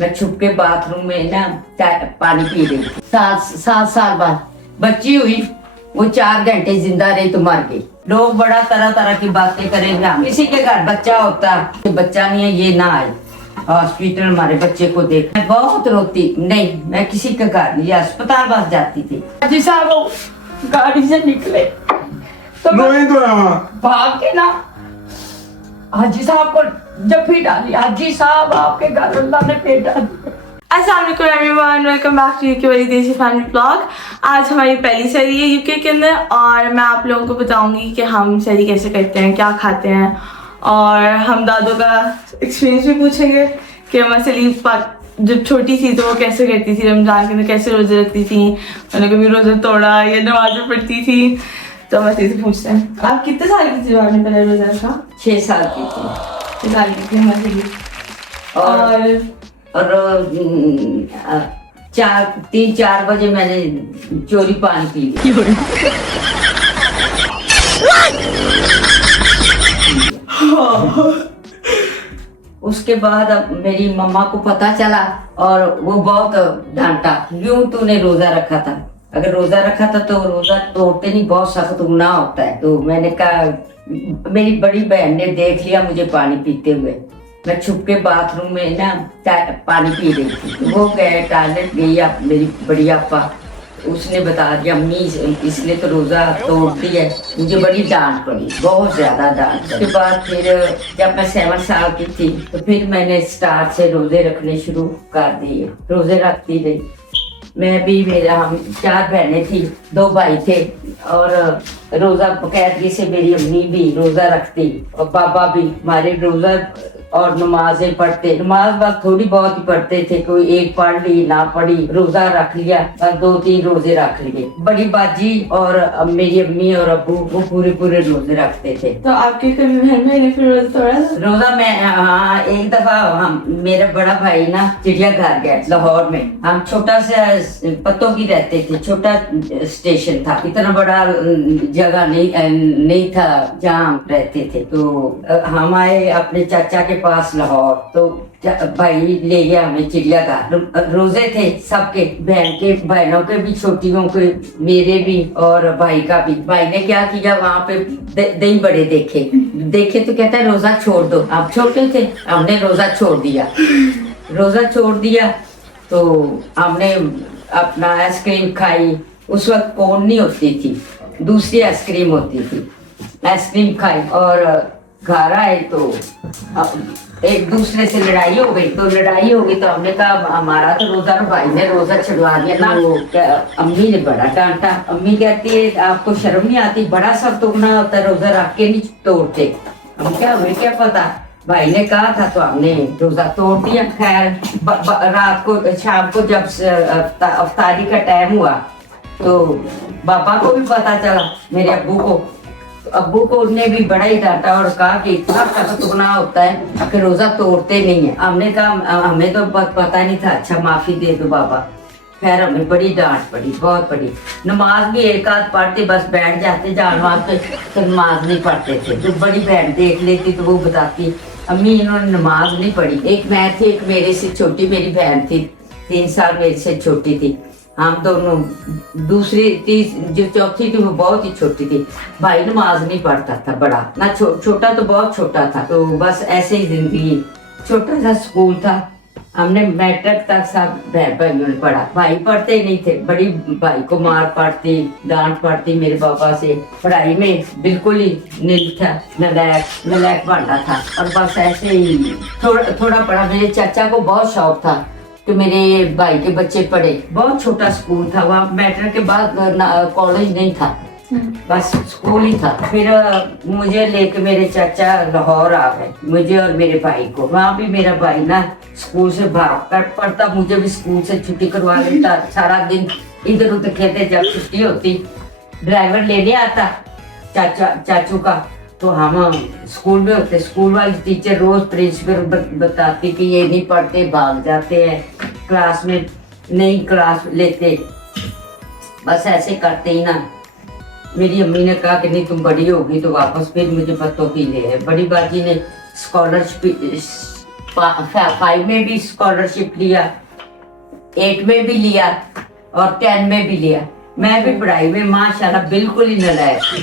मैं छुप के बाथरूम में ना पानी पी रही थी। 7 साल बाद बच्ची हुई, वो 4 घंटे जिंदा रही तो मर गई। लोग बड़ा तरह तरह की बातें करेंगे, किसी के घर बच्चा होता, बच्चा नहीं है ये ना आए हॉस्पिटल हमारे बच्चे को देख। मैं बहुत रोती, नहीं मैं किसी के घर नहीं, अस्पताल बस जाती थी। हाजी साहब वो गाड़ी से निकले तो भाग के ना हाजी साहब को जफ्फी डाली। हाजी साहब आपके घर अल्लाह ने पेट डाल दिया। अस्सलाम वालेकुम everyone, welcome back to UK वाली देसी फैमिली ब्लॉग। आज हमारी पहली सैरी है यूके के अंदर और मैं आप लोगों को बताऊंगी कि हम सैरी कैसे करते हैं, क्या खाते हैं, और हम दादों का एक्सपीरियंस भी पूछेंगे कि हमारी सलीम जब छोटी थी तो वो कैसे करती थी, रमजान के अंदर कैसे रोजे रखती थी, उन्होंने कभी रोजा तोड़ा या नमाज़ें पढ़ती थी। तो हम ऐसे पूछते हैं, आप कितने साल की थी जब आपने पहले रोजा रखा? 6 साल की थी। 6 साल की थी हमारी। और 3-4 बजे मैंने चोरी पानी पी लिया। उसके बाद अब मेरी मम्मा को पता चला और वो बहुत डांटा, क्यों तूने रोजा रखा था? अगर रोजा रखा था तो रोजा तोड़ते नहीं, बहुत सख्त गुनाह होता है। तो मैंने कहा, मेरी बड़ी बहन ने देख लिया मुझे पानी पीते हुए, मैं छुप के बाथरूम में ना पानी पी रही थी। वो गए टॉयलेट गई मेरी बड़ी आपा, उसने बता दिया अम्मी इसने तो रोजा तोड़ दिया है। मुझे बड़ी डांट पड़ी, बहुत ज्यादा डांट। उसके बाद फिर जब मैं 7 साल की थी तो फिर मैंने स्टार्ट से रोजे रखने शुरू कर दिए, रोजे रखती रही। मैं भी, मेरा हम 4 बहनें थी, 2 भाई थे, और रोजा बकायदगी से मेरी अम्मी भी रोजा रखती और पापा भी हमारे रोजा और नमाजें पढ़ते। नमाज बस थोड़ी बहुत ही पढ़ते थे, कोई एक पढ़ ली ना पढ़ी, रोजा रख लिया, बस 2-3 रोजे रख लिए। बड़ी बाजी और मेरी अम्मी और अब्बू वो पूरे रोजे रखते थे। तो आपके कभी बहन भाई ने फिर रोजा तोड़ा? रोजा मैं, हाँ, एक दफा हम, मेरा बड़ा भाई ना चिड़ियाघर गया लाहौर में। हम छोटा सा पत्तों की रहते थे, छोटा स्टेशन था, इतना बड़ा जगह नहीं था जहाँ हम रहते थे। तो हम आए अपने चाचा के पास लाहौर, तो भाई ले गया हमें चिड़ियाघर। रोजे थे सबके, बहन के, बहनों के भी, छोटियों के, मेरे भी और भाई का भी। भाई ने क्या किया, वहाँ पे दही बड़े देखे तो कहता है रोजा छोड़ दो। आप छोटे थे, हमने रोजा छोड़ दिया। तो हमने अपना आइसक्रीम खाई। उस वक्त कोन नहीं होती थी, दूसरी आइसक्रीम होती थी। आइसक्रीम खाई और घर आए तो एक दूसरे से लड़ाई हो गई। तो हमने कहा हमारा तो रोजा, भाई ने रोजा छुड़वा दिया ना। अम्मी ने बड़ा डांटा। अम्मी कहती है आपको शर्म नहीं आती, बड़ा सब तोड़ना होता है, रोजा रख के नहीं तोड़ते। हम क्या, हमें क्या पता, भाई ने कहा था तो हमने रोजा तोड़ दिया। खैर रात को, शाम को जब अफ्तारी का टाइम हुआ तो पापा को भी पता चला, मेरे अब्बू को उन्हें भी बड़ा ही डांटा और कहा कि इतना सख्त गुनाह होता है कि रोजा तोड़ते नहीं है। हमने कहा हमें तो पता नहीं था, अच्छा माफी दे दो बाबा। खैर हमें बड़ी डांट पड़ी, बहुत बड़ी। नमाज भी एक आध पढ़ते, बस बैठ जाते जान वास्ते, तो नमाज नहीं पढ़ते थे। जो बड़ी बहन देख लेती तो वो बताती अम्मी इन्होंने नमाज नहीं पढ़ी। एक मैं थी, एक मेरे से छोटी मेरी बहन थी, 3 साल मेरे से छोटी थी। हम दोनों, जो चौथी थी वो बहुत ही छोटी थी। भाई नमाज नहीं पढ़ता था, बड़ा ना, छोटा तो बहुत छोटा था। तो बस ऐसे ही जिंदगी, छोटा सा स्कूल था। हमने मैट्रिक तक सब भाइयों ने पढ़ा, भाई पढ़ते नहीं थे। बड़ी भाई को मार पड़ती, डांट पड़ती मेरे पापा से। पढ़ाई में बिल्कुल ही नील था, नलायक बनता था। और बस ऐसे ही थोड़ा पढ़ा। मेरे चाचा को बहुत शौक था कि मेरे भाई के बच्चे पढ़े। बहुत छोटा स्कूल था वहाँ, मैट्रिक के बाद कॉलेज नहीं था, बस स्कूल ही था। फिर मुझे लेके मेरे चाचा लाहौर आ गए, मुझे और मेरे भाई को। वहाँ भी मेरा भाई ना स्कूल से भाग कर पढ़ता, मुझे भी स्कूल से छुट्टी करवा लेता। सारा दिन इधर उधर खेलते। जब छुट्टी होती ड्राइवर लेने आता चाचू का, तो हम स्कूल में होते। स्कूल वाली टीचर रोज प्रिंसिपल बताती कि ये नहीं पढ़ते, भाग जाते हैं, क्लास में नहीं क्लास लेते। बस ऐसे करते ही ना। मेरी अम्मी ने कहा कि नहीं तुम बड़ी होगी तो वापस फिर मुझे पत्तों की ले है। बड़ी बाजी ने 5 में भी स्कॉलरशिप लिया, 8 में भी लिया और 10 में भी लिया। मैं भी पढ़ाई में माशाल्लाह बिल्कुल ही नालायक थी।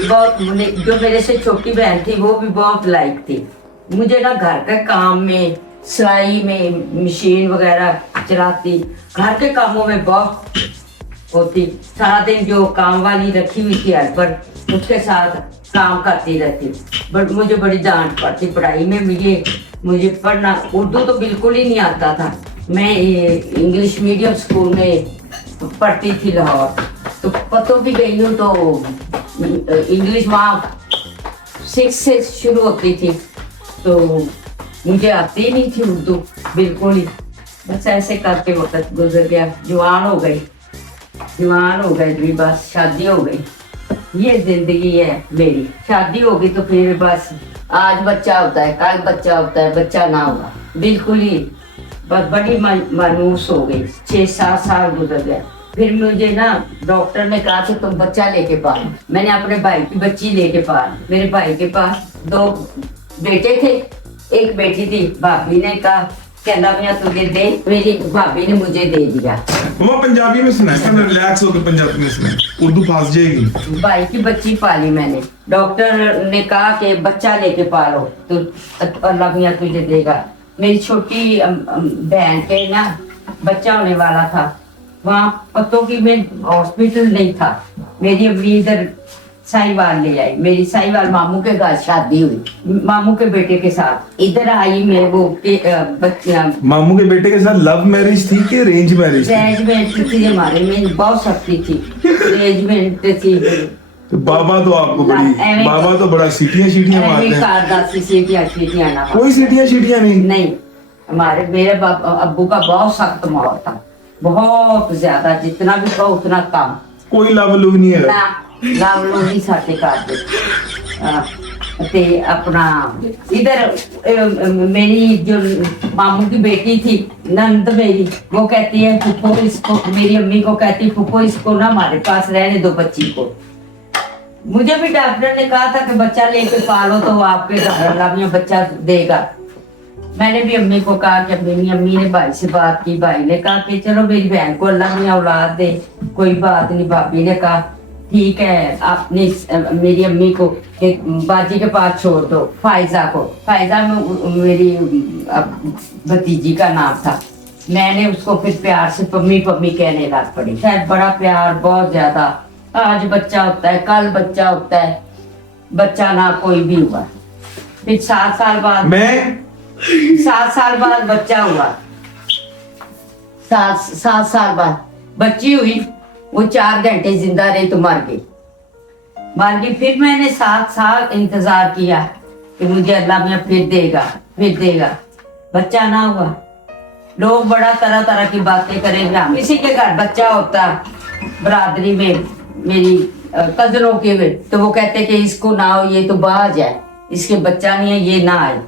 बहुत जो मेरे से छोटी बहन थी वो भी बहुत लायक थी। मुझे ना घर के काम में, सिलाई में, मशीन वगैरह चलाती, घर के कामों में बहुत होती। सारा दिन जो काम वाली रखी हुई थी हेल्पर, उसके साथ काम करती रहती। बट मुझे बड़ी डांट पड़ती पढ़ाई में। मुझे पढ़ना, उर्दू तो बिल्कुल ही नहीं आता था। मैं इंग्लिश मीडियम स्कूल में पढ़ती थी लाहौर, तो पतों भी गई हूँ तो इंग्लिश वहाँ 6 से शुरू होती थी, तो मुझे आती नहीं थी उर्दू बिल्कुल ही। बस ऐसे करके वक्त गुजर गया। जवान हो गई भी, बस शादी हो गई। ये जिंदगी है मेरी। शादी होगी तो फिर बस आज बच्चा होता है, कल बच्चा होता है, बच्चा ना हुआ बिल्कुल ही। बस बड़ी मायूस हो गई। 6-7 साल गुजर गए। फिर मुझे ना डॉक्टर ने कहा कि तुम बच्चा लेके पालो। मैंने अपने भाई की बच्ची लेके पाली। मेरे भाई के पास 2 बेटे थे, एक बेटी थी। भाभी ने कहा कहना भैया तुझे दे, मेरी भाभी ने मुझे दे दिया। वो पंजाबी में सुना है, रिलैक्स होकर पंजाबी में सुना है, उर्दू फास जाएगी। भाई की बच्ची पाली मैंने। डॉक्टर ने कहा कि बच्चा लेके पालो तो अल्लाह भैया तुझे देगा। मेरी छोटी बहन के ना बच्चा होने वाला था। वहाँ पतों की में हॉस्पिटल नहीं था। मेरी अम्मी इधर साहिवाल ले आई। मेरी साहिवाल मामू के घर शादी हुई, मामू के बेटे के साथ। इधर आई मैं वो बच्चा। मामू के बेटे के साथ लव मैरिज थी कि अरेंज मैरिज थी? अरेंजमेंट थी हमारे में, बहुत सख्ती थी। अरेंजमेंट थी। तो बाबा तो आपको बाबा तो बड़ा सीटियां मारते हैं। सीटियां ना, कोई सीटियां नहीं। हमारे मेरे अब्बू का बहुत सख्त माहौल था, बहुत ज्यादा। जितना भी कहो उतना कम। कोई लव लुव नहीं है लाभ लोग नहीं साथे करते। ते अपना इधर मेरी जो मामू की बेटी थी नंद मेरी, वो कहती है फुप्पो इसको, मेरी अम्मी को कहती फुप्पो इसको ना हमारे पास रहने दो बच्ची को। मुझे भी डॉक्टर ने कहा था कि बच्चा लेके पालो तो वो आपके घर अल्लाह में बच्चा देगा। मैंने भी अम्मी को कहा कि मेरी अम्मी ने भाई से बात की। भाई ने कहा कि चलो मेरी बहन को अल्लाह में औलाद दे, कोई बात नहीं। भाभी ने कहा ठीक है, आपने मेरी अम्मी को एक बाजी के पास छोड़ दो, फायजा को। फायजा में मेरी भतीजी का नाम था। मैंने उसको फिर प्यार से पम्मी पम्मी कहने लग पड़ी। शायद बड़ा प्यार, बहुत ज्यादा। आज बच्चा होता है, कल बच्चा होता है, बच्चा ना कोई भी हुआ। फिर 7 साल बाद 7 साल बाद बच्चा हुआ। 7 साल बाद बच्ची हुई। वो 4 घंटे जिंदा रही तो मर गई। फिर मैंने 7 साल इंतजार किया कि मुझे अल्लाह में फिर देगा। बच्चा ना हुआ। लोग बड़ा तरह तरह की बातें करेंगे। किसी के घर बच्चा होता बरादरी में, मेरी कजनों के में, तो वो कहते कि इसको ना हो, ये तो बाहर जाए, इसके बच्चा नहीं है, ये ना आए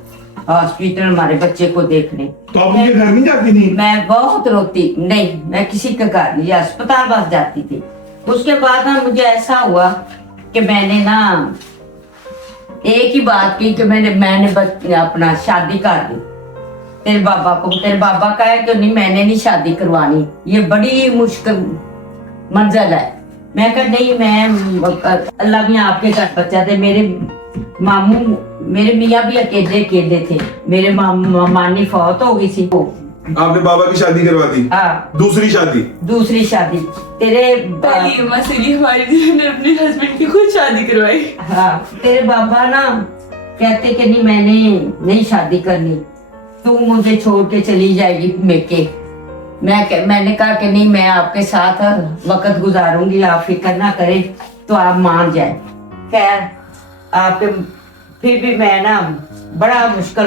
हॉस्पिटल हमारे बच्चे को देखने। तो आप उनके घर नहीं जाती थी? मैं बहुत रोती। नहीं, मैं किसी के घर नहीं, अस्पताल बस जाती थी। उसके बाद ना मुझे ऐसा हुआ कि मैंने ना एक ही बात की कि मैंने अपना शादी कर दी तेरे बाबा को। तेरे बाबा का है कि नहीं, मैंने नहीं शादी करवानी, ये बड़ी मुश्किल मंजिल है। मैं कहा नहीं, मैं अल्लाह में आपके घर बच्चा थे। मेरे मियाँ भी अकेले थे। मेरे मानी फौत हो गई थी। आपने बाबा की शादी करवा दी? हाँ। दूसरी शादी तेरे पहली मसली हमारी जिन्होंने अपने हस्बैंड की खुद शादी करवाई। हाँ, तेरे बाबा ना कहते कि नहीं, मैंने नहीं शादी करनी, तू मुझे छोड़ के चली जाएगी मेके। मैंने कहा कि नहीं, मैं आपके साथ वक्त गुजारूंगी, आप फिक्र ना करें, तो आप मान जाए। खैर आपके फिर भी मैं ना बड़ा मुश्किल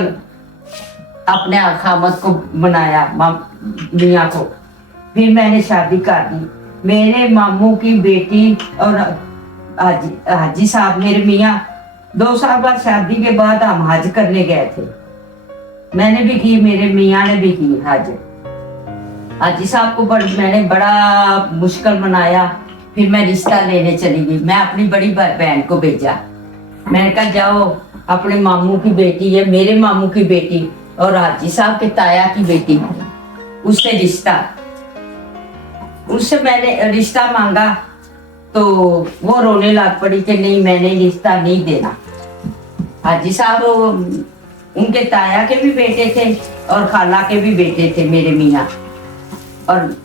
अपने खामद को बनाया, मियाँ को। फिर मैंने शादी कर दी। मेरे मामू की बेटी और हाजी साहब, मेरे मियाँ, 2 साल बाद शादी के बाद हम हज करने गए थे। मैंने भी की, मेरे मियाँ ने भी की हज। हाजी साहब को मैंने बड़ा मुश्किल मनाया। फिर मैं रिश्ता लेने चली गई। मैं अपनी बड़ी बहन को भेजा। मैंने कहा जाओ अपने मामू की बेटी है, मेरे मामू की बेटी और हाजी साहब के ताया की बेटी, उससे रिश्ता, उससे मैंने रिश्ता मांगा तो वो रोने लग पड़ी कि नहीं मैंने रिश्ता नहीं देना। हाजी साहब उनके ताया के भी बेटे थे और खाला के भी बेटे थे मेरे मियाँ। और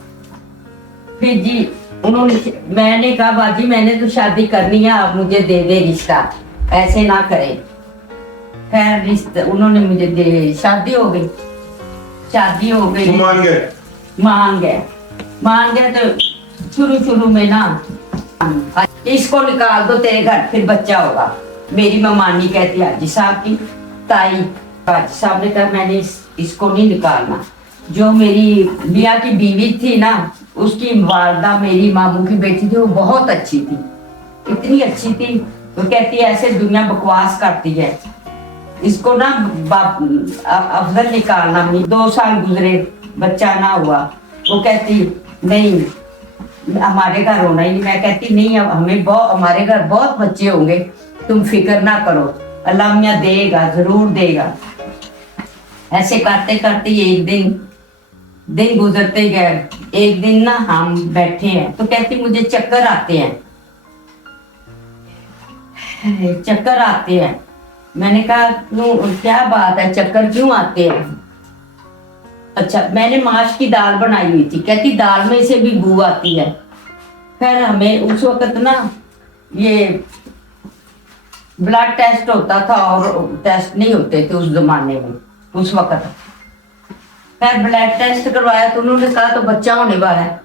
फिर जी उन्होंने, मैंने कहा बाजी मैंने तो शादी करनी है, आप मुझे दे दे रिश्ता, ऐसे ना करें। खैर रिश्ता उन्होंने मुझे दे, शादी हो गई, शादी हो गई। मान गए तो शुरू में ना इसको निकाल दो तेरे घर फिर बच्चा होगा। मेरी ममानी कहती हाजी साहब की ताई, हाजी साहब ने कहा मैंने इसको नहीं निकालना। जो मेरी बिया की बीवी थी ना, उसकी वालदा मेरी मामू की बेटी थी, वो बहुत अच्छी थी, इतनी अच्छी थी। वो कहती है ऐसे दुनिया बकवास करती है, इसको ना अफजल निकालना। 2 साल गुजरे, बच्चा ना हुआ। वो कहती नहीं हमारे घर होना ही नहीं। मैं कहती नहीं अब हमारे घर बहुत बच्चे होंगे, तुम फिक्र ना करो, अल्लाह मियां देगा, जरूर देगा। ऐसे करते करते एक दिन गुजरते गए। एक दिन ना हम बैठे हैं तो कहती मुझे चक्कर आते हैं, चक्कर आते हैं। मैंने कहा क्यों, क्या बात है, चक्कर क्यों आते हैं? अच्छा मैंने माश की दाल बनाई हुई थी, कहती दाल में से भी बू आती है। फिर हमें उस वक्त ना ये ब्लड टेस्ट होता था और टेस्ट नहीं होते थे उस जमाने में, उस वक्त। फिर ब्लड टेस्ट करवाया तो उन्होंने कहा तो बच्चा होने वाला है।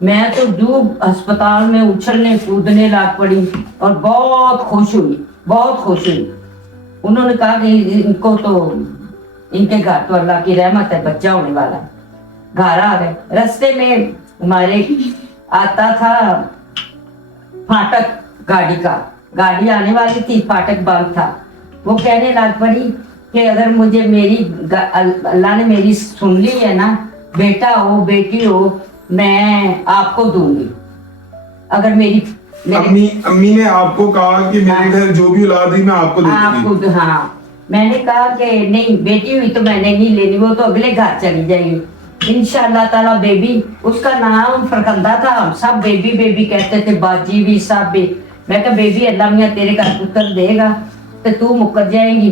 मैं तो जो अस्पताल में उछलने कूदने लग पड़ी और बहुत खुश हुई। उन्होंने कहा कि इनको तो, इनके घर तो अल्लाह की रहमत है, बच्चा होने वाला है। घर आ गए, रास्ते में हमारे आता था फाटक गाड़ी आने वाली थी, फाटक बंद था। वो कहने लग पड़ी कि अगर मुझे अल्लाह ने मेरी सुन ली है ना, बेटा हो बेटी हो, मैं आपको दूंगी। अगर मेरी अम्मी ने आपको कहा कि मेरे घर जो भी औलाद है मैं आपको दूंगी। हाँ मैंने कहा कि नहीं बेटी हुई तो मैंने नहीं लेनी, वो तो अगले घर चली जाएगी इंशाअल्लाह ताला। बेबी, उसका नाम फरकंदा था, हम सब बेबी कहते थे, बाजी भी सब भी। मैं कहा बेबी अल्लाह मियां तेरे घर पुत्र देगा तो तू मुकर जाएगी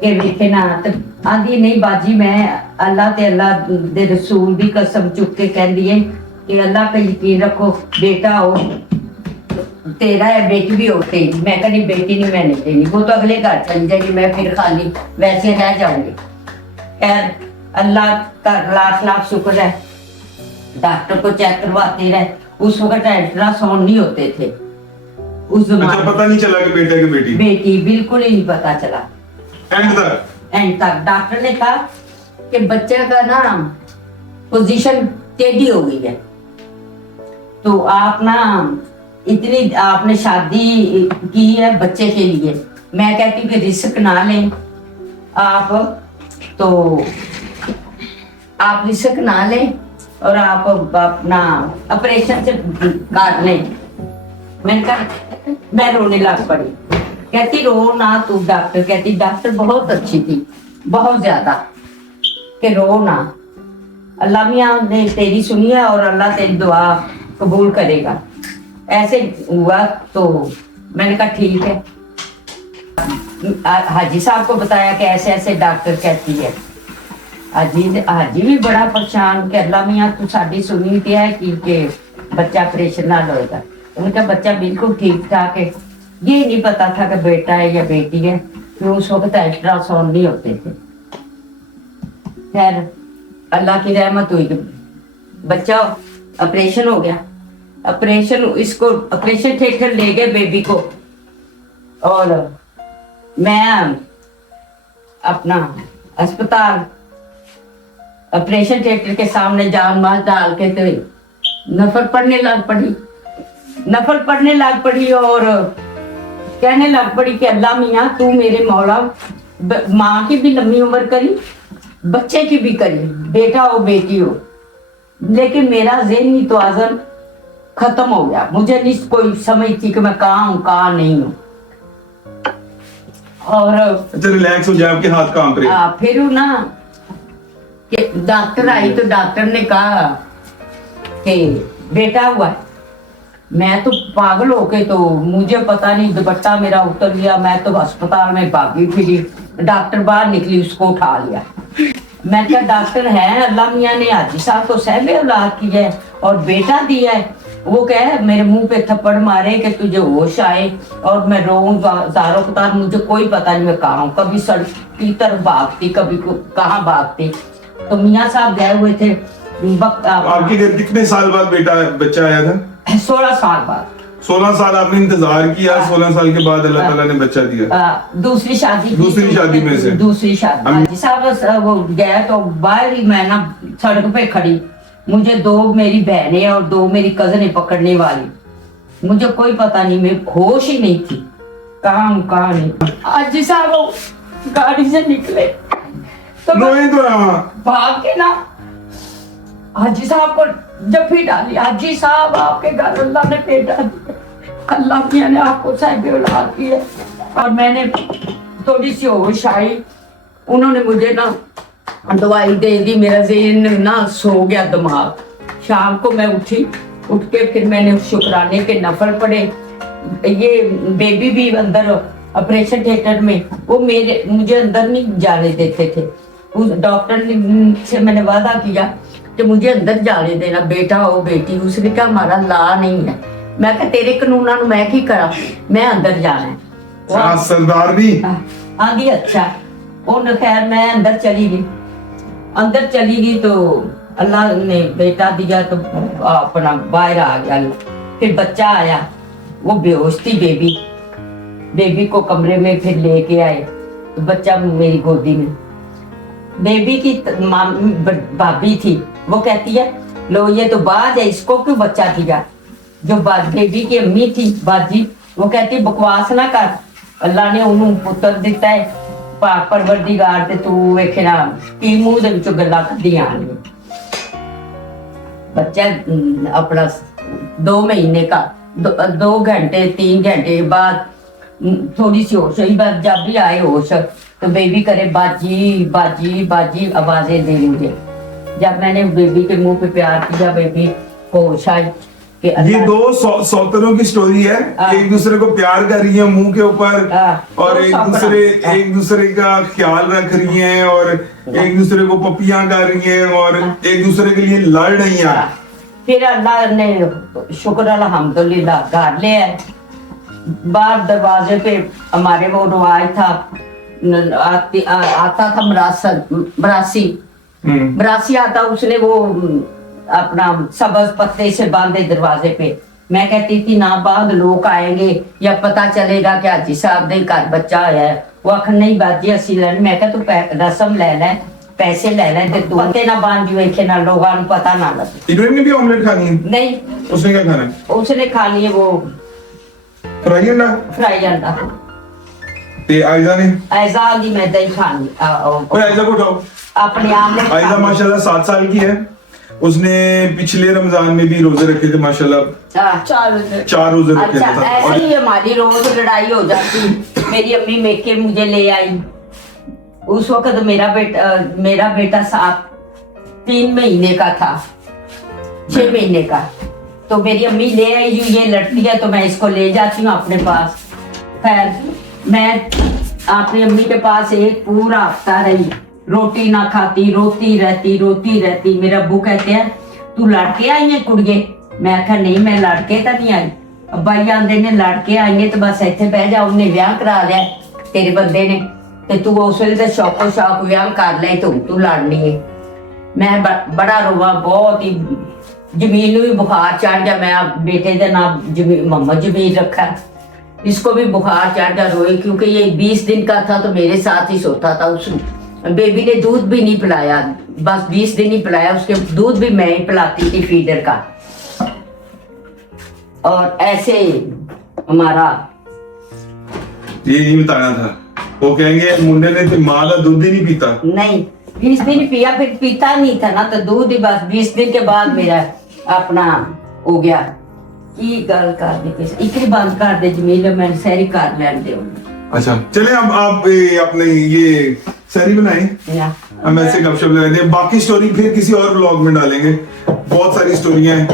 कि वेखे ना। तो आंधी नहीं बाजी, मैं अल्लाह ते अल्लाह दे रसूल दी कसम चुक के कहती है कि अल्लाह पे यकीन रखो, बेटा हो तेरा है, बेटी भी होती। मैं कहनी बेटी नहीं मैंने देनी, वो तो अगले घर चली जाएगी, मैं फिर खाली वैसे रह जाऊंगी। खैर अल्लाह का लाख शुक्र है, डॉक्टर को चेक करवाते रहे। उस वक्त अल्ट्रासाउंड नहीं होते थे उस जमाने। पता नहीं चला कि बेटा की बेटी बिल्कुल ही नहीं पता चला। एंड तक डॉक्टर ने कहा कि बच्चे का ना पोजीशन टेढ़ी हो गई है, तो आप ना इतनी आपने शादी की है बच्चे के लिए। मैं कहती हूँ कि रिस्क ना लें आप, तो आप रिस्क ना लें और आप अपना ऑपरेशन से काट लें। मैंने कहा, मैं रोने लग पड़ी। कहती रो ना तू, डॉक्टर कहती डॉक्टर बहुत अच्छी थी, बहुत ज्यादा, कि रो ना, अल्लाह मियां ने तेरी सुनी है और अल्लाह तेरी दुआ कबूल करेगा। ऐसे हुआ तो मैंने कहा ठीक है। हाजी साहब को बताया कि ऐसे ऐसे डॉक्टर कहती है। हाजी भी बड़ा परेशान कि अल्लाह मियां तू साडी सुनी थी है कि बच्चा ऑपरेशन ना होगा। उनका बच्चा बिल्कुल ठीक ठाक है, ये नहीं पता था कि बेटा है या बेटी है, तो उस वक्त अल्ट्रासाउंड नहीं होते थे। खैर अल्लाह की रहमत हुई, बच्चा ऑपरेशन हो गया। इसको ऑपरेशन थिएटर ले गए बेबी को, और मैं अपना अस्पताल ऑपरेशन थिएटर के सामने जान माल डाल के तो नफल पढ़ने लग पड़ी और कहने लग पड़ी कि अल्लाह मियां तू मेरे मौला माँ की भी लंबी उम्र करी, बच्चे की भी करी, बेटा हो बेटी हो। लेकिन मेरा ज़हनी तवाज़ुन खत्म हो गया, मुझे नहीं कोई समझ थी कि मैं कहाँ हूँ कहाँ नहीं हूँ। और अच्छा रिलैक्स हो जाए, आपके हाथ काम करे। फिर ना कि डॉक्टर आई तो डॉक्टर ने कहा कि बेटा हुआ है। मैं तो पागल हो के, तो मुझे पता नहीं, दुपट्टा मेरा उतर गया, मैं तो अस्पताल में भागी फिरी। डॉक्टर बाहर निकली, उसको उठा लिया। मैं क्या डॉक्टर है, अल्लाह मियाँ ने हाजी साहब को सहबे औलाद की है और बेटा दिया है। वो कहे मेरे मुंह पे थप्पड़ मारे कि तुझे होश आए, और मैं रोऊं ज़ारो कतार, मुझे कोई पता नहीं मैं कहाँ हूँ। कभी सड़क की तरफ भागती, कभी कहाँ भागती। तो मियाँ साहब गए हुए थे वक्त। आपके घर कितने साल बाद बच्चा आया था? 16 साल बाद। 16 साल आपने इंतजार किया, 16 साल के बाद अल्लाह ताला ने बच्चा दिया। दूसरी शादी में से दूसरी शादी। हाजी साहब वो गया तो बाहर ही मैं ना सड़क पे खड़ी, मुझे 2 मेरी बहनें और 2 मेरी कजनें पकड़ने वाली। मुझे कोई पता नहीं, मैं होश ही नहीं थी, कहाँ हूँ कहाँ नहीं। हाजी साहब वो गाड़ी से निकले तो रोए तो रहा। भाग के ना हाजी साहब को जफ्फी डाली। हाजी साहब आपके घर अल्लाह ने बेटा दिया, अल्लाह मियाँ ने आपको साहिब औलाद की है। और मैंने थोड़ी सी होश आई, उन्होंने मुझे ना दवाई दे दी, मेरा ज़हन ना सो गया दिमाग। शाम को मैं उठी, उठ के फिर मैंने शुक्राने के नफल पढ़े। ये बेबी भी अंदर ऑपरेशन थिएटर में, वो मुझे अंदर नहीं जाने देते थे। उस डॉक्टर ने से मैंने वादा किया कि मुझे अंदर जाने देना, बेटा हो बेटी। उसने कहा हमारा ला नहीं है। मैं कहा तेरे कानूना मैं की करा, मैं अंदर जाना है। सरदारनी आगे अच्छा उन खैर मैं अंदर चली गई तो अल्लाह ने बेटा दिया, तो अपना बाहर आ गया। फिर बच्चा आया, वो बेहोश थी बेबी को कमरे में फिर लेके आए, तो बच्चा मेरी गोदी में। बेबी की भाभी थी, वो कहती है लो ये तो बाज है, इसको क्यों बच्चा दिया। जो बेबी की अम्मी थी बाजी, वो कहती बकवास ना कर, अल्लाह ने उन्होंने पुत्र दिता है, पाक परवरदिगार ते तू वेखना की मुंह दे विचों गल्लां कड्डियां आनियां। बच्चा अपना 2 महीने का 2 घंटे 3 घंटे बाद थोड़ी सी होश हुई, बाद जब भी आए होश तो बेबी करे बाजी बाजी बाजी आवाजें दे मुझे। जब मैंने बेबी के मुंह पे प्यार किया, बेबी को होश आई कि ये 2 सौतरों की स्टोरी है। एक दूसरे को प्यार कर रही है मुंह के ऊपर, और एक दूसरे का ख्याल रख रही हैं, और एक दूसरे को पपियां कर रही हैं, और एक दूसरे के लिए लड़ रही हैं। फिर अल्लाह ने शुक्र अल्हम्दुलिल्लाह घर ले आए। बाहर दरवाजे पे हमारे वो रिवाज था, आता था मरासी आता, उसने वो अपना सबज पत्ते से बांधे दरवाजे पे। मैं कहती थी ना बाद लोग आएंगे या पता चलेगा कि हाजी साहब ने घर बच्चा आया है। वो आखन नहीं बाजी असी लैन। मैं कहा तू रसम ले ले, पैसे ले ले, ते तू पत्ते ना बांध वेखे ना लोगों को पता ना लगे। इब्राहिम ने भी ऑमलेट खानी है? नहीं, उसने क्या खाना है? उसने खानी है वो फ्राई अंडा। ते आयजा ने? आयजा की मैं दही खानी। ओए आयजा को उठाओ। अपने आमले आयजा माशाल्लाह 7 साल की है। उसने पिछले रमजान में भी रोजे रखे थे माशाल्लाह, 4 रोजे रखे थे। अच्छा, ऐसे ही हमारी रोज लड़ाई हो जाती। मेरी अम्मी मेके मुझे ले आई। उस वक्त मेरा बेटा 3 महीने का था, 6 महीने का। तो मेरी अम्मी ले आई, ये लड़ती है तो मैं इसको ले जाती हूँ अपने पास। खैर मैं अपनी अम्मी के पास एक पूरा हफ्ता रही, रोटी ना खाती, रोती रहती। मेरे अब्बू कहते हैं तू लड़के आई है कुड़िए। मैं आखा नहीं मैं लड़के तो नहीं आई। अब्बाई आंदे ने लड़के आएंगे तो बस इत्थे बह जा, उन्हें ब्याह करा लिया तेरे बंदे ने, ते तू उस वेले ते शौको शौक ब्याह कर ले, तू लड़नी है। मैं बड़ा रोवा, बहुत ही जमीन में भी बुखार चढ़ गया। मैं बेटे का नाम मोहम्मद जमीन रखा, इसको भी बुखार चढ़ गया, रोए क्योंकि ये 20 दिन का था तो मेरे साथ ही सोता था। उस बेबी ने दूध भी नहीं पिलाया, बस 20 दिन ही पिलाया, उसके दूध भी मैं ही पिलाती थी फीडर का। और ऐसे हमारा ये नहीं बताना था। वो कहेंगे मुंडे ने माँ का दूध ही नहीं पीता। नहीं 20 दिन पिया, फिर पीता नहीं था ना तो दूध ही, बस 20 दिन के बाद मेरा अपना हो गया। की गल कर दी, इकरी बंद कर दे जमील, मैं सहरी कर लैन दे। अच्छा चले अब आप अपने ये सहरी बनाए, या हम ऐसे गपशप लगा दें, बाकी स्टोरी फिर किसी और व्लॉग में डालेंगे। बहुत सारी स्टोरियां हैं,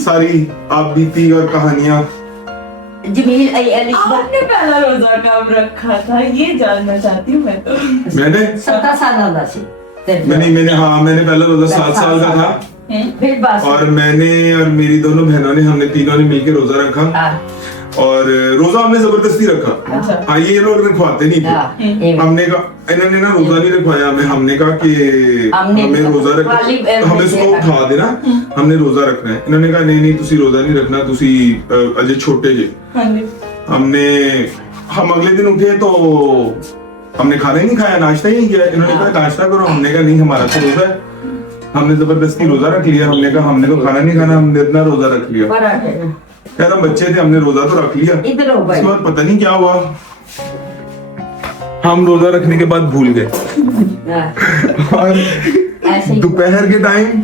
सारी आप बीती और कहानियां। जमील एलिजाबेथ आपने पहला रोजा कब रखा था ये जानना चाहती हूँ मैं तो। मैंने 17 साल का सी मैंने पहला रोजा 7 साल का था, फिर बस और मैंने और मेरी दोनों बहनों ने, हमने तीनों ने मिलकर रोजा रखा, और रोजा हमने जबरदस्ती रखा। हाँ ये लोग रखवाते नहीं थे, हमने कहा इन्होंने ना रोजा नहीं रखवाया हमें, हमने कहा कि हमें रोजा रख, हमें सुबह उठा देना, हमने रोजा रखना है। इन्होंने कहा नहीं तुसी रोजा नहीं रखना, तुसी अजय छोटे जे। हम अगले दिन उठे तो हमने खाना ही नहीं खाया, नाश्ता ही नहीं किया। इन्होंने कहा नाश्ता करो, हमने कहा नहीं हमारा तो रोजा है, हमने जबरदस्ती रोजा रख लिया। हमने कहा हमने तो खाना नहीं खाना, हमने इतना रोजा रख लिया। यार हम बच्चे थे, हमने रोजा तो रख लिया। उसके बाद पता नहीं क्या हुआ, हम रोजा रखने के बाद भूल गए, और दोपहर के टाइम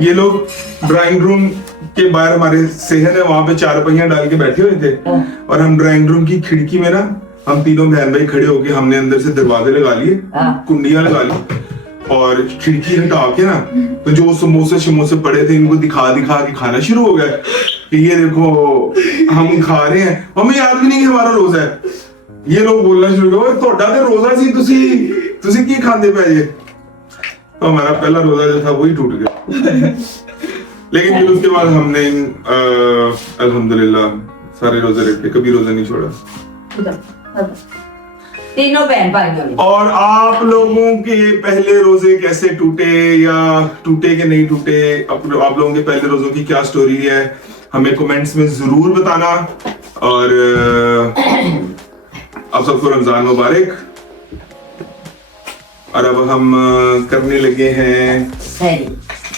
ये लोग ड्राइंग रूम के बाहर, हमारे सेहन है वहां पे 4 पहिया डाल के बैठे हुए थे, और हम ड्राइंग रूम की खिड़की में ना, हम तीनों बहन भाई खड़े होके हमने अंदर से दरवाजे लगा लिए, कुंडियां लगा ली, और खिड़की हटा के ना, तो जो समोसे शमोसे पड़े थे इनको दिखा दिखा के खाना शुरू हो गया कि ये देखो हम खा रहे हैं, हमें याद भी नहीं कि हमारा रोजा है। ये लोग बोलना शुरू हो गए तोड़ा ते रोजा सी, तुसी की खांदे पे ये। तो हमारा पहला रोजा जो था वही टूट गया। लेकिन फिर उसके बाद हमने अल्हम्दुलिल्लाह सारे रोजे रखे, कभी रोजा नहीं छोड़ा, तीनों बहन भाइयों ने। और आप लोगों के पहले रोजे कैसे टूटे, या टूटे कि नहीं टूटे, आप लोगों के पहले रोजों की क्या स्टोरी है, हमें कमेंट्स में जरूर बताना। और आप सबको रमजान मुबारक। और अब हम करने लगे हैं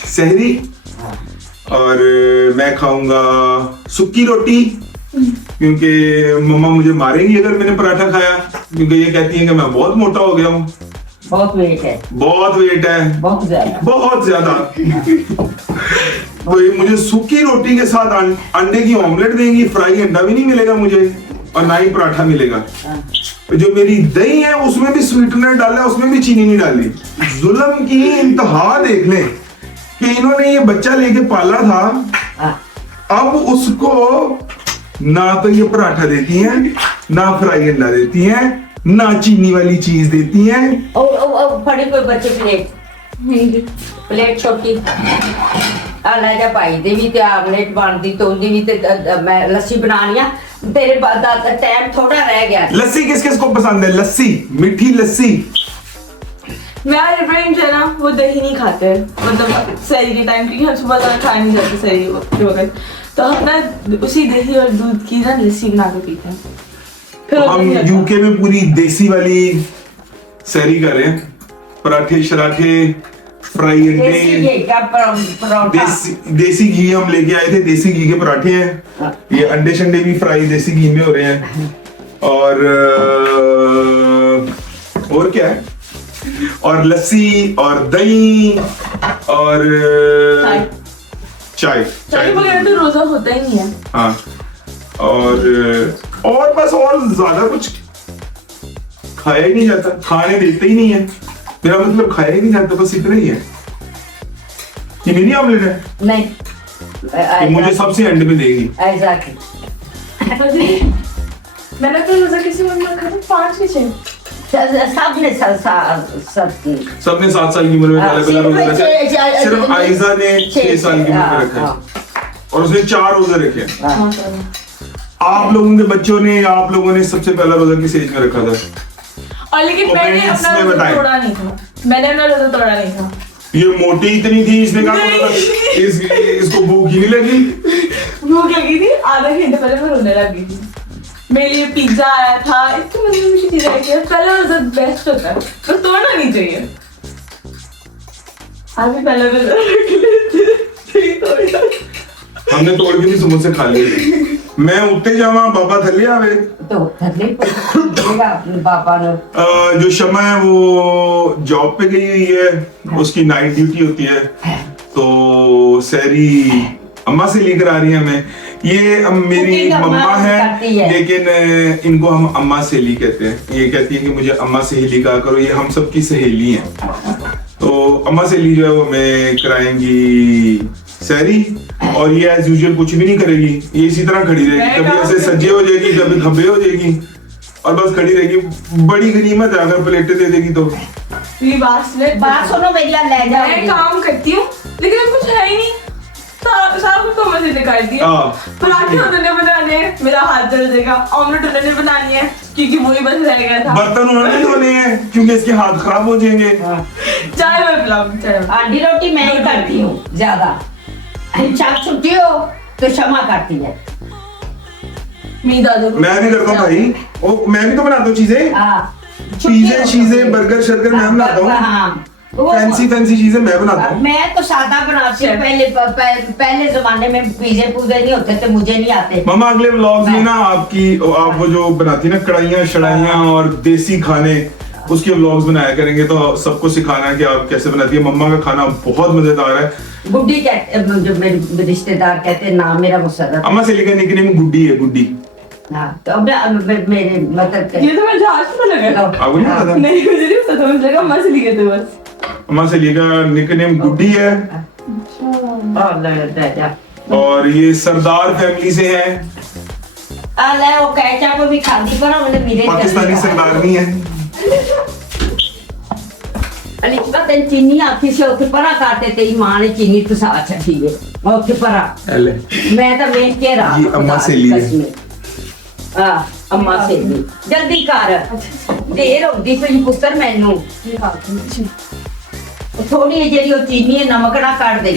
सहरी, और मैं खाऊंगा सूखी रोटी, क्योंकि मम्मा मुझे मारेंगी अगर मैंने पराठा खाया, क्योंकि ये कहती हैं कि मैं बहुत मोटा हो गया हूँ। बहुत वेट है, बहुत ज्यादा। तो ये मुझे सूखी रोटी के साथ अंडे की ऑमलेट देंगी, फ्राई अंडा भी नहीं मिलेगा मुझे, और ना ही पराठा मिलेगा। तो जो मेरी दही है उसमें भी स्वीटनर डाला, उसमें भी चीनी नहीं डाली। जुल्म की इंतहा देख लें कि इन्होंने ये बच्चा लेके पाला था, अब उसको ना तो ये पराठा देती हैं, ना फ्राई अंडा देती हैं, ना चीनी वाली चीज देती हैं। और फड़ी कोई बच्चे प्लेट छोटी आला पाई दे भी ते आमलेट बनती तो उनकी भी ते मैं लस्सी बनानी है, तेरे बाद टाइम थोड़ा रह गया। लस्सी किस किस को पसंद है? लस्सी, मीठी लस्सी। मेरा फ्रेंड है ना, वो दही नहीं खाते, मतलब सहरी के टाइम, क्योंकि हम सुबह ज़्यादा खाए नहीं जाते सहरी वक्त, तो हम ना उसी दही और दूध की ना लस्सी बना के पीते हैं। फिर हम यूके में पूरी देसी वाली सहरी कर रहे हैं, पराठे शराठे, फ्राई अंडे, देसी घी हम लेके आए थे, देसी घी के पराठे हैं। ये अंडे शंडे भी फ्राई देसी घी में हो रहे हैं। और क्या है, और लस्सी और दही और चाय वगैरह तो रोजा होता ही नहीं है। हाँ, और बस, और ज्यादा कुछ खाया ही नहीं जाता, खाने देते ही नहीं है, मेरा मतलब खाया ही नहीं जाता, बस इतना ही है। ये मिनी ऑमलेट है? नहीं, मुझे सबसे एंड में देगी। मैंने तो रोजा किसी में रखा था 5 के 6। सबने 7 साल की उम्र में पहला रोजा रखा, सिर्फ आयजा ने 6 साल की उम्र में रखा है, और उसने 4 रोजे रखे। आप लोगों के बच्चों ने, आप लोगों ने सबसे पहला रोजा किस एज में रखा था? और लेकिन मैंने अपना रोजा तोड़ा नहीं था, मैंने अपना रोजा तोड़ा नहीं था। ये मोटी इतनी थी, इसने कहा इसको भूख ही नहीं लगी। भूख लगी थी, आधा घंटे पहले मैं रोने लगी थी। मेरे लिए पिज्जा आया था, इतनी मजेदार चीजें आई थी। पहला रोजा बेस्ट होता है, तो तोड़ना नहीं चाहिए। अभी पहला रोजा हमने तोड़ के भी समोसे खा लिए। मैं उठते जावा, बाबा थले आवे, तो थले पापा ने जो शमा है वो जॉब पे गई हुई है, उसकी नाइट ड्यूटी होती है, तो सहरी अम्मा से लेकर आ रही है हमें। ये मेरी Cooking अम्मा मम्मा करती है, है। लेकिन इनको हम अम्मा सहेली कहते हैं। ये कहती है कि मुझे अम्मा सहेली कहा करो, ये हम सबकी सहेली हैं। तो अम्मा सहेली जो है वो हमें कराएंगी सहरी, और ये एज यूजुअल कुछ भी नहीं करेगी, ये इसी तरह खड़ी रहेगी, कभी ऐसे सज्जे हो जाएगी, कभी खब्बे हो जाएगी, और बस खड़ी रहेगी। बड़ी गनीमत है अगर प्लेटें दे देगी तो। मेरी बात सुनो मेरी, ले मैं जाओ। काम करती हूँ लेकिन अब कुछ है ही नहीं, सारा कुछ तो मजे कर दिया। हाँ। पराठे उन्होंने बनाने हैं, मेरा हाथ जल जाएगा। ऑमलेट उन्होंने बनानी है क्योंकि वही बस रह गया था। बर्तन उन्होंने धोने हैं क्योंकि इसके हाथ खराब हो जाएंगे। चाय में पिलाऊंगी, चाय में। आधी रोटी मैं ही करती हूँ ज्यादा। चार छुट्टी हो तो क्षमा करती है। मेरी दादू को मैं भी करता हूँ भाई, मैं भी तो बनाता हूँ चीजें, हाँ, चीजें बर्गर शर्गर मैं बनाता हूँ, हाँ, वो- फैंसी चीजें मैं बनाता हूँ। मैं तो सादा बनाती हूँ। पहले जमाने में पिज़्ज़े पुज़े नहीं होते थे, मुझे नहीं आते। मामा अगले व्लॉग्स में ना आप वो जो बनाती है ना कढ़ाइयाँ शड़ाइयाँ और देसी खाने, उसके व्लॉग्स बनाया करेंगे, तो सबको सिखाना है कि आप कैसे बनाती है। मम्मा का खाना बहुत मजेदार है। गुड्डी कहते, जो मेरे रिश्तेदार कहते हैं, नाम मेरा मुसर्रत। अम्मा से लेकर निकनेम गुड्डी है, गुड्डी। हाँ, तो अब मेरे मतलब ये तो मेरे जहाज में लगा। आपको नहीं पता था? नहीं, मुझे नहीं पता था, मुझे लगा मस्त लिखे थे बस। अम्मा से लेकर निकनेम गुड्डी है, और ये सरदार फैमिली से है। अले वो कैचा को भी खाती पर हमने मेरे पाकिस्तानी सरदार नहीं है। अली पता चीनी आखी से उठे परा काटे ते मां ने चीनी तो साथ छठी है और उठे परा एले मैं तो वेख के रहा ये अम्मा सहेली है। हां अम्मा सहेली जल्दी कर देर होगी फिर पुत्र मैनू थोड़ी जेडी वो चीनी है नमक ना काट दे।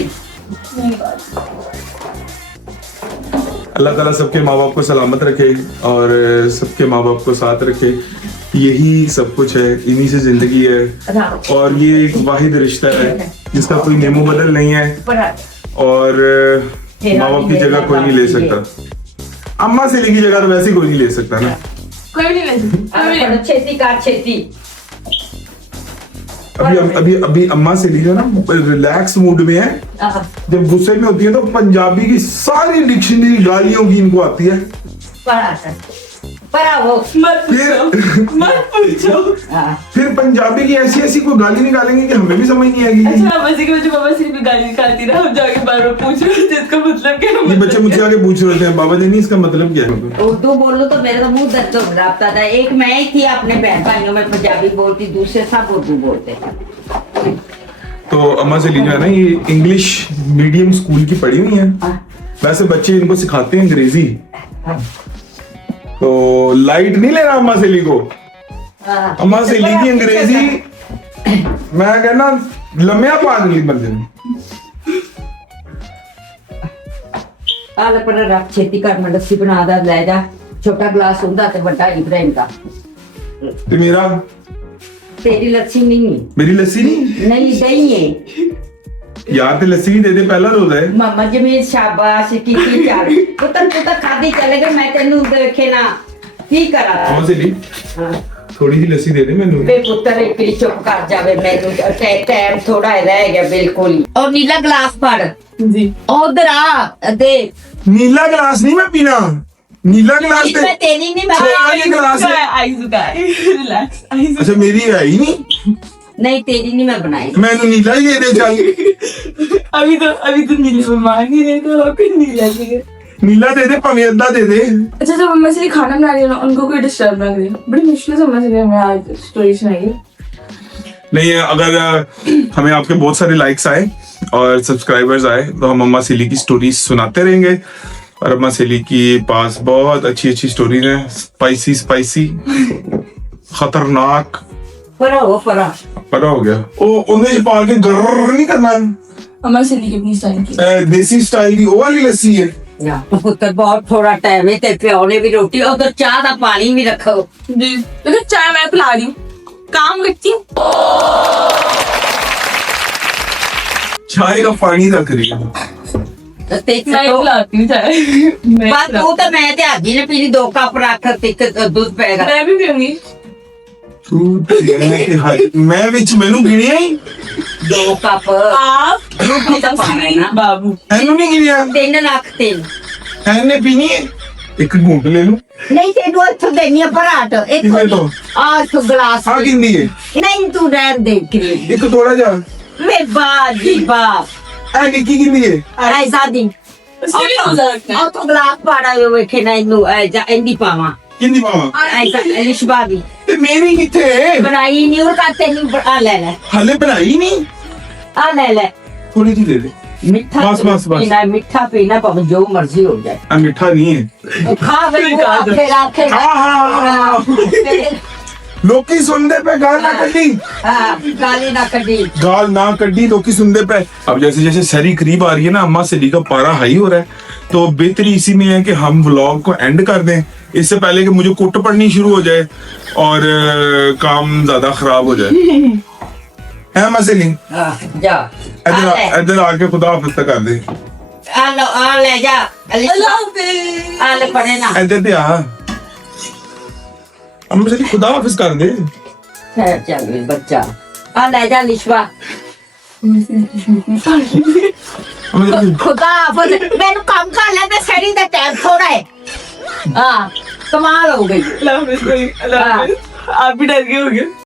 अल्लाह ताला सबके माँ बाप को सलामत रखे और सबके माँ बाप को साथ रखे। यही सब कुछ है, इन्हीं से जिंदगी है, और ये एक वाहिद रिश्ता है जिसका कोई नेमो बदल नहीं है, और माँ बाप की जगह कोई नहीं ले सकता। अम्मा से की जगह तो वैसे ही कोई नहीं ले सकता ना। कोई नहीं ले सकता। छेती काट छेती। अभी अम्मा से ली जो ना रिलैक्स मूड में है, जब गुस्से में होती है तो पंजाबी की सारी डिक्शनरी गालियों की इनको आती है। फिर पंजाबी की ऐसी ऐसी कोई गाली निकालेंगे कि हमें भी समझ नहीं आएगी। अच्छा बस की वजह बाबा सिर्फ गाली निकालती ना, हम जाके बार बार पूछ रहे थे इसका मतलब क्या है। ये बच्चे मुझसे आके पूछ रहे थे बाबा जी इसका मतलब क्या है। उर्दू बोलो तो मेरा तो मुंह दर्द हो रहा था। एक मैं ही थी अपने बहन भाइयों में पंजाबी बोलती, दूसरे सब उर्दू बोलते थे। तो अम्मा से ली जो है ना ये इंग्लिश मीडियम स्कूल की पढ़ी हुई है। वैसे बच्चे इनको सिखाते हैं अंग्रेजी, तो लाइट नहीं लेना अम्मा सेली को। अम्मा सेली की अंग्रेजी मैं कहना लम्या पागली बंदे ने। आले पर रख छेती कर मैं लस्सी बना दा ले जा। छोटा गिलास हुंदा ते बड़ा इब्राहिम का। ते मेरा तेरी लस्सी नहीं है। मेरी लस्सी नहीं दही है यार, ते लस्सी ही दे दे, पहला रोजा है। मामा जमीन शाबाश की चाल पुत्र खादी चले गए। मैं तेनू देखे ना की करा। अम्मा सेली थोड़ी सी लस्सी दे दे मैनू। वे पुत्र एक ही चुप कर जावे। मैनू टाइम थोड़ा रह गया बिल्कुल ही। और नीला गिलास पड़ जी उधर आ दे। नीला गिलास नहीं मैं पीना, नीला गिलास दे। मैं तेरी नहीं छोटा ये गिलास है। आइज़ का रिलैक्स आइज़। अच्छा मेरी है ही नहीं, नहीं तेरी नहीं मैं बनाई। मैनू नीला ही दे दे चल। अभी तो नीले में मांग ही रहे तो आपको नीला चाहिए। नीला दे दे, भाਵੇਂ अद्धा दे दे। अच्छा जब अम्मा से खाना बना रही है ना, उनको कोई डिस्टर्ब ना करे। बड़ी मुश्किल से अम्मा से मैं आज स्टोरी सुनाई। नहीं अगर हमें आपके बहुत सारे लाइक्स आए और सब्सक्राइबर्स आए तो हम अम्मा सेली की स्टोरीज सुनाते रहेंगे। और अम्मा सेली की पास बहुत अच्छी अच्छी स्टोरीज हैं, स्पाइसी खतरनाक। परा हो गया ओ उन्हें पा के गर्र नहीं करना। अम्मा से की अपनी स्टाइल की देसी स्टाइल की वो वाली लस्सी है। पुत्र बहुत थोड़ा टाइम है ते प्यो ने भी रोटी और तो चाह का पानी भी रखो जी। लेकिन चाय मैं पिला रही हूँ, काम करती हूँ। चाय का पानी रख रही है। मैं पिलाती हूँ चाय। तू तो मैं ते आजी ने पीनी 2 कप रख दूध पेगा। मैं भी पीऊंगी। ਤੂੰ ਮੈਂ ਵਿੱਚ ਮੈਨੂੰ ਗਿਣਿਆ ਹੀ 2 ਕੱਪ आप दूध तो पाना है ना बाबू ਇਹਨੂੰ ਨਹੀਂ ਗਿਣਿਆ 3 ਲੱਖ ਤੇਲ ਇਹਨੇ ਪੀਣੀ ਹੈ ਇੱਕ ਘੂੰਟ ਲੈ ਲੂੰ ਨਹੀਂ ਤੈਨੂੰ ਇੱਥੋਂ ਦੇਣੀ ਆ ਪਰਾਠ ਕਿਵੇਂ ਤੋਂ ਆ ਤੂੰ ਗਲਾਸ ਆ ਕਿੰਨੀ ਹੈ ਨਹੀਂ ਤੂੰ ਰਹਿਣ ਦੇ ਕਰੀ ਇੱਕ ਥੋੜਾ ਜਿਹਾ ਮੇ ਬਾਜੀ ਬਾ ਇਹ ਨਿੱਕੀ ਕਿੰਨੀ ਹੈ ਐਸਾ ਦੀ उससे भी रोजा रखना है ਆ ਤੂੰ ਗਲਾਸ ਪਾੜਾ ਵੇਖੇ ਨਾ ਇਹਨੂੰ ਇੰਦੀ ਪਾਵਾਂ ਕਿੰਨੀ ਪਾਵਾਂ ਐਸਾ ਲਿਸ਼ਬਾ ਦੀ ਤੇ ਮੇਰੀ ਕਿੱਥੇ ਬਣਾਈ ਨਹੀਂ ਉਹ ਕਾ ਤੈਨੂੰ ਆ ਲੈ ਲੈ ਹਲੇ ਬਣਾਈ ਨਹੀਂ ਆ ਲੈ ਲੈ ਥੋੜੀ ਜਿਹੀ ਦੇ ਦੇ ਮਿੱਠਾ ਬਸ, ਬਸ, ਬਸ। ਪੀਣਾ ਮਿੱਠਾ ਪੀਣਾ ਭਾਵੇਂ ਜੋ ਮਰਜ਼ੀ ਹੋ ਜਾਏ ਆ ਮਿੱਠਾ ਨਹੀਂ ਹੈ ਖਾ ਫਿਰ ਆਖੇ ਆਖੇ ਲੋਕੀ ਸੁਣਦੇ पे गाल ना कटी गाली ना कटी गाल ना कटी लोकी सुनते पे अब जैसे जैसे सरी करीब आ रही है ना अम्मा सरी का पारा हाई हो रहा है तो बेहतरी इसी में है कि हम व्लॉग को एंड कर दें इससे पहले कि मुझे कुट पड़नी शुरू हो जाए और काम ज्यादा खराब हो जाए है मसली जा इधर आके खुदा हाफिज तक कर दे आ ले जा अल्लाह हाफिज आ ले पड़े ना इधर ते आ अम्मा सली खुदा हाफिज कर दे ठहर जा मेरे बच्चा आ ले जा लिशवा अम्मा सली खुदा हाफिज मैंने काम कर ले ते सड़ी दा टाइम थोड़ा है हां कमाल हो गई अल्लाह हाफिज भाई अल्लाह हाफिज आप भी डर गए होगे